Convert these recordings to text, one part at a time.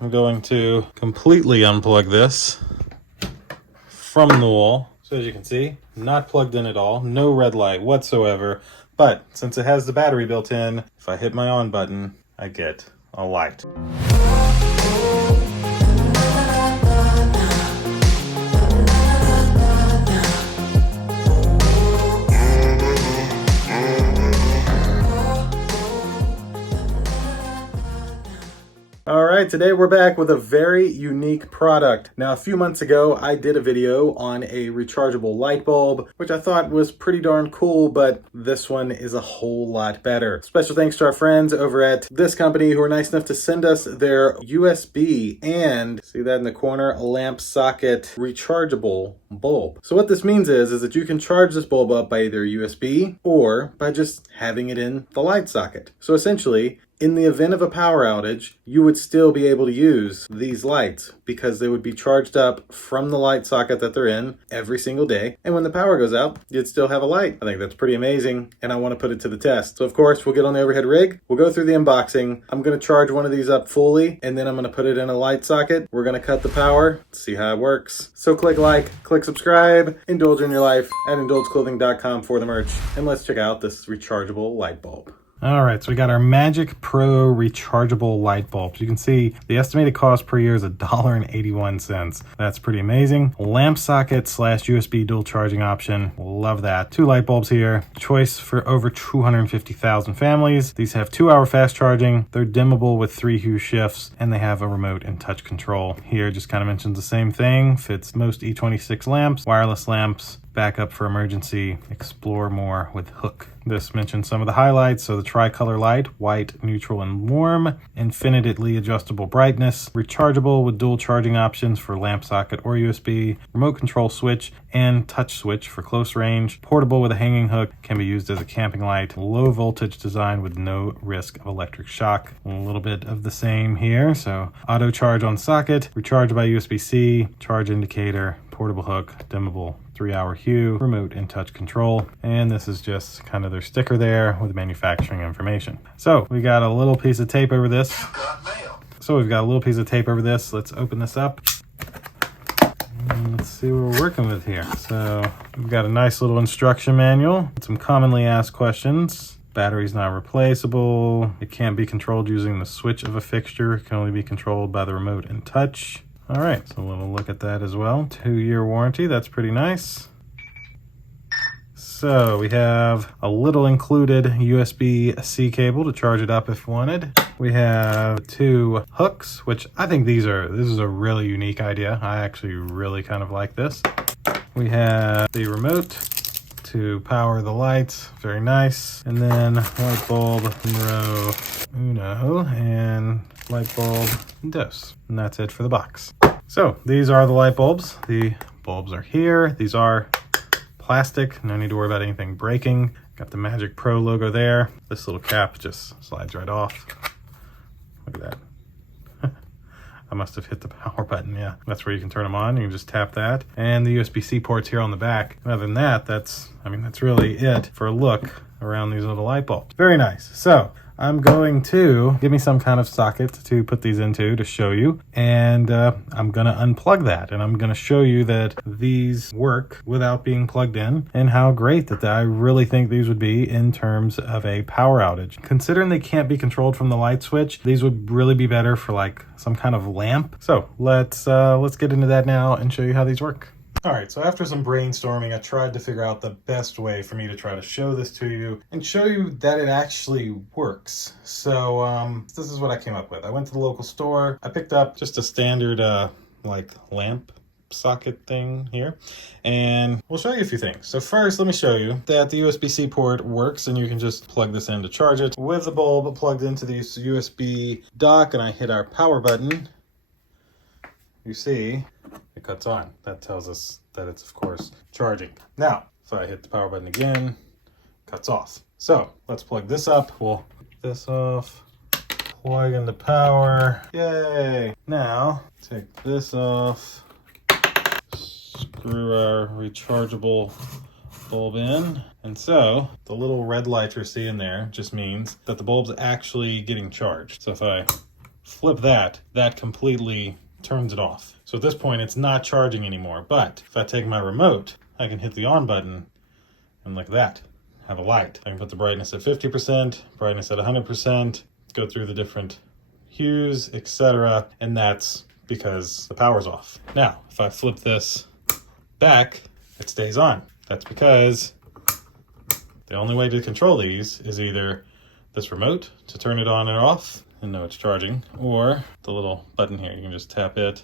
I'm going to completely unplug this from the wall. So as you can see, not plugged in at all, no red light whatsoever. But since it has the battery built in, if I hit my on button, I get a light. Alright, today we're back with a very unique product. Now, a few months ago, I did a video on a rechargeable light bulb, which I thought was pretty darn cool, but this one is a whole lot better. Special thanks to our friends over at this company who were nice enough to send us their USB and, see that in the corner, a lamp socket rechargeable bulb. So what this means is that you can charge this bulb up by either USB or by just having it in the light socket. So essentially, in the event of a power outage, you would still be able to use these lights because they would be charged up from the light socket that they're in every single day. And when the power goes out, you'd still have a light. I think that's pretty amazing, and I want to put it to the test. So of course, we'll get on the overhead rig. We'll go through the unboxing. I'm going to charge one of these up fully, and then I'm going to put it in a light socket. We're going to cut the power, see how it works. So click like, click subscribe, indulge in your life at indulgeclothing.com for the merch. And let's check out this rechargeable light bulb. All right, so we got our MAGICPRO Rechargeable light bulbs. You can see the estimated cost per year is $1.81. That's pretty amazing. Lamp socket / USB dual charging option. Love that. 2 light bulbs here. Choice for over 250,000 families. These have 2-hour fast charging. They're dimmable with 3 hue shifts, and they have a remote and touch control. Here just kind of mentions the same thing. Fits most E26 lamps, wireless lamps, backup for emergency, explore more with hook. This mentions some of the highlights. So the tricolor light, white, neutral, and warm, infinitely adjustable brightness, rechargeable with dual charging options for lamp socket or USB, remote control switch and touch switch for close range, portable with a hanging hook, can be used as a camping light, low voltage design with no risk of electric shock. A little bit of the same here. So auto charge on socket, recharge by USB-C, charge indicator, portable hook, dimmable, 3-hour hue, remote and touch control. And this is just kind of their sticker there with manufacturing information. So we got a little piece of tape over this. Let's open this up. And let's see what we're working with here. So we've got a nice little instruction manual, some commonly asked questions. Battery's not replaceable. It can't be controlled using the switch of a fixture. It can only be controlled by the remote and touch. All right, so we'll look at that as well. 2-year warranty, that's pretty nice. So we have a little included USB-C cable to charge it up if wanted. We have 2 hooks, which I think this is a really unique idea. I actually really kind of like this. We have the remote to power the lights, very nice. And then light bulb numero uno and light bulb dos. And that's it for the box. So these are the light bulbs. The bulbs are here. These are plastic. No need to worry about anything breaking. Got the MAGICPRO logo there. This little cap just slides right off. Look at that. I must have hit the power button. Yeah, that's where you can turn them on. You can just tap that. And the USB-C ports here on the back. And other than that, that's really it for a look around these little light bulbs. Very nice. So I'm going to give me some kind of socket to put these into to show you, and I'm going to unplug that, and I'm going to show you that these work without being plugged in and how great that I really think these would be in terms of a power outage. Considering they can't be controlled from the light switch, these would really be better for like some kind of lamp. So let's get into that now and show you how these work. All right, so after some brainstorming, I tried to figure out the best way for me to try to show this to you and show you that it actually works. So this is what I came up with. I went to the local store. I picked up just a standard like lamp socket thing here, and we'll show you a few things. So first, let me show you that the USB-C port works, and you can just plug this in to charge it. With the bulb plugged into the USB dock, and I hit our power button, you see it cuts on. That tells us that it's, of course, charging. Now, if I hit the power button again, cuts off. So let's plug this up. We'll take this off, plug into power. Yay! Now, take this off, screw our rechargeable bulb in. And so the little red light you're seeing there just means that the bulb's actually getting charged. So if I flip that, that completely turns it off. So at this point, it's not charging anymore. But if I take my remote, I can hit the on button and look at that, have a light. I can put the brightness at 50%, brightness at 100%, go through the different hues, etc. And that's because the power's off. Now, if I flip this back, it stays on. That's because the only way to control these is either this remote to turn it on and off and know it's charging, or the little button here. You can just tap it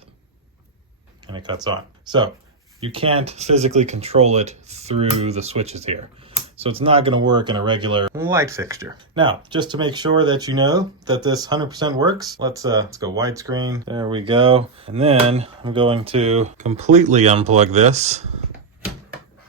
and it cuts on. So you can't physically control it through the switches here. So it's not going to work in a regular light fixture. Now, just to make sure that you know that this 100% works, let's go widescreen. There we go. And then I'm going to completely unplug this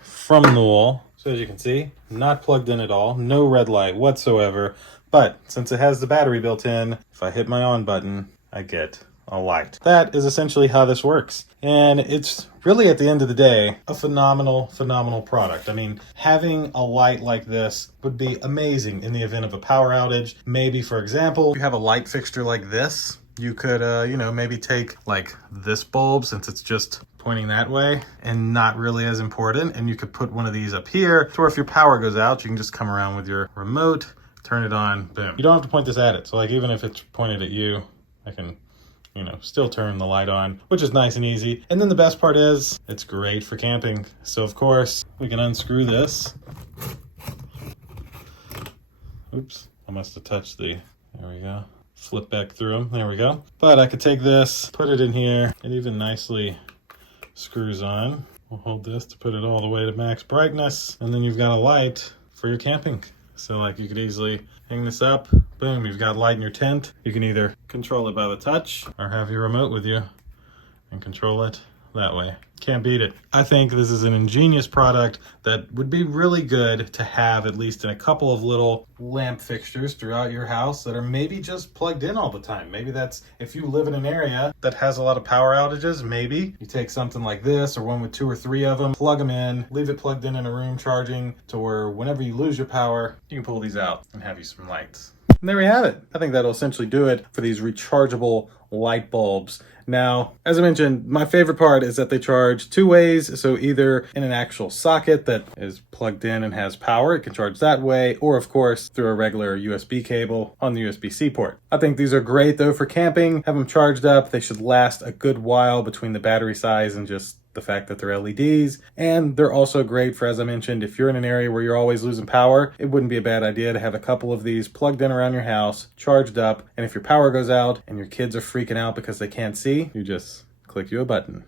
from the wall. So as you can see, not plugged in at all, no red light whatsoever. But since it has the battery built in, if I hit my on button, I get a light. That is essentially how this works. And it's really, at the end of the day, a phenomenal product. I mean, having a light like this would be amazing in the event of a power outage. Maybe, for example, you have a light fixture like this. You could, maybe take like this bulb, since it's just pointing that way and not really as important. And you could put one of these up here, so if your power goes out, you can just come around with your remote, turn it on, boom. You don't have to point this at it. So like, even if it's pointed at you, I can, still turn the light on, which is nice and easy. And then the best part is it's great for camping. So of course we can unscrew this. Oops, I must have touched there we go. Flip back through them, there we go. But I could take this, put it in here, it even nicely screws on. We'll hold this to put it all the way to max brightness, and then you've got a light for your camping. So like, you could easily hang this up, boom, you've got light in your tent. You can either control it by the touch or have your remote with you and control it that way. Can't beat it. I think this is an ingenious product that would be really good to have, at least in a couple of little lamp fixtures throughout your house that are maybe just plugged in all the time. Maybe that's, if you live in an area that has a lot of power outages, maybe you take something like this, or one with 2 or 3 of them, plug them in, leave it plugged in a room charging, to where whenever you lose your power, you can pull these out and have you some lights. And there we have it. I think that'll essentially do it for these rechargeable light bulbs. Now, as I mentioned, my favorite part is that they charge 2 ways. So either in an actual socket that is plugged in and has power, it can charge that way, or of course through a regular USB cable on the USB-C port. I think these are great though for camping. Have them charged up. They should last a good while between the battery size and just the fact that they're LEDs. And they're also great for, as I mentioned, if you're in an area where you're always losing power, it wouldn't be a bad idea to have a couple of these plugged in around your house, charged up. And if your power goes out and your kids are freaking out because they can't see, you just click you a button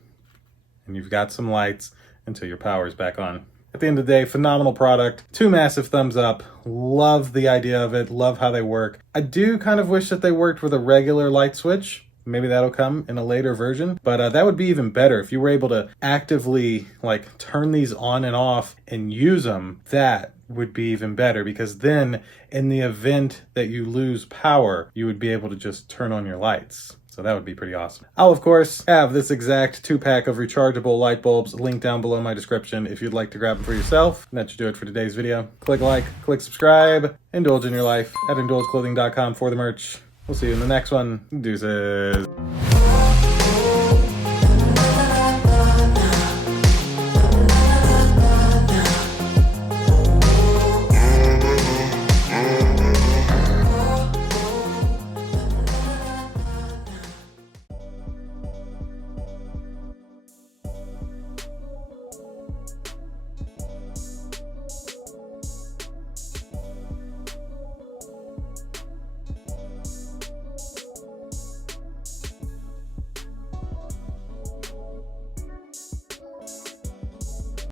and you've got some lights until your power is back on. At the end of the day, phenomenal product. 2 massive thumbs up. Love the idea of it. Love how they work. I do kind of wish that they worked with a regular light switch. Maybe that'll come in a later version, but that would be even better if you were able to actively like turn these on and off and use them. That would be even better, because then in the event that you lose power, you would be able to just turn on your lights. So that would be pretty awesome. I'll of course have this exact 2-pack of rechargeable light bulbs linked down below in my description if you'd like to grab them for yourself. And that should do it for today's video. Click like, click subscribe, indulge in your life at indulgeclothing.com for the merch. We'll see you in the next one. Deuces.